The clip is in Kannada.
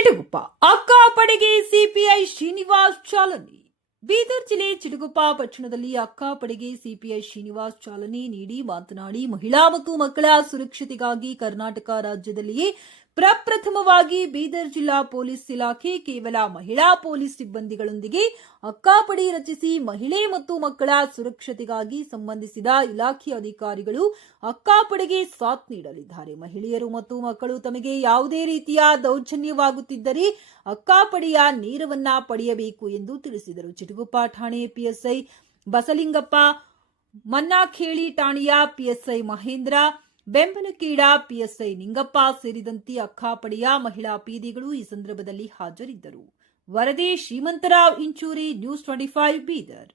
ಚಿಟಗುಪ್ಪ ಅಕ್ಕಾಪಡೆಗೆ ಸಿಪಿಐ ಶ್ರೀನಿವಾಸ್ ಚಾಲನೆ. ಬೀದರ್ ಜಿಲ್ಲೆ ಚಿಟಗುಪ್ಪ ಪಟ್ಟಣದಲ್ಲಿ ಅಕ್ಕಾಪಡೆಗೆ ಸಿಪಿಐ ಶ್ರೀನಿವಾಸ್ ಚಾಲನೆ ನೀಡಿ ಮಾತನಾಡಿ, ಮಹಿಳಾ ಮತ್ತು ಮಕ್ಕಳ ಸುರಕ್ಷತೆಗಾಗಿ ಕರ್ನಾಟಕ ರಾಜ್ಯದಲ್ಲಿಯೇ ಪ್ರಪ್ರಥಮವಾಗಿ ಬೀದರ್ ಜಿಲ್ಲಾ ಪೊಲೀಸ್ ಇಲಾಖೆ ಕೇವಲ ಮಹಿಳಾ ಪೊಲೀಸ್ ಸಿಬ್ಬಂದಿಗಳೊಂದಿಗೆ ಅಕ್ಕಾಪಡೆ ರಚಿಸಿ ಮಹಿಳೆ ಮತ್ತು ಮಕ್ಕಳ ಸುರಕ್ಷತೆಗಾಗಿ ಸಂಬಂಧಿಸಿದ ಇಲಾಖೆಯ ಅಧಿಕಾರಿಗಳು ಅಕ್ಕಾಪಡೆಗೆ ಸಾಥ್ ನೀಡಲಿದ್ದಾರೆ. ಮಹಿಳೆಯರು ಮತ್ತು ಮಕ್ಕಳು ತಮಗೆ ಯಾವುದೇ ರೀತಿಯ ದೌರ್ಜನ್ಯವಾಗುತ್ತಿದ್ದರೆ ಅಕ್ಕಾಪಡೆಯ ನೇರವನ್ನ ಪಡೆಯಬೇಕು ಎಂದು ತಿಳಿಸಿದರು. ಚಿಟಗುಪ್ಪ ಠಾಣೆ ಪಿಎಸ್ಐ ಬಸಲಿಂಗಪ್ಪ, ಮನ್ನಾಖೇಳಿ ಠಾಣೆಯ ಪಿಎಸ್ಐ ಮಹೇಂದ್ರ, ಬೆಂಬಲಕೀಡ ಪಿಎಸ್ಐ ನಿಂಗಪ್ಪ ಸೇರಿದಂತೆ ಅಕ್ಕಾಪಡೆಯ ಮಹಿಳಾ ಪೇದೆಗಳು ಈ ಸಂದರ್ಭದಲ್ಲಿ ಹಾಜರಿದ್ದರು. ವರದಿ ಶ್ರೀಮಂತರಾವ್ ಇಂಚೂರಿ, ನ್ಯೂಸ್ 25 ಬೀದರ್.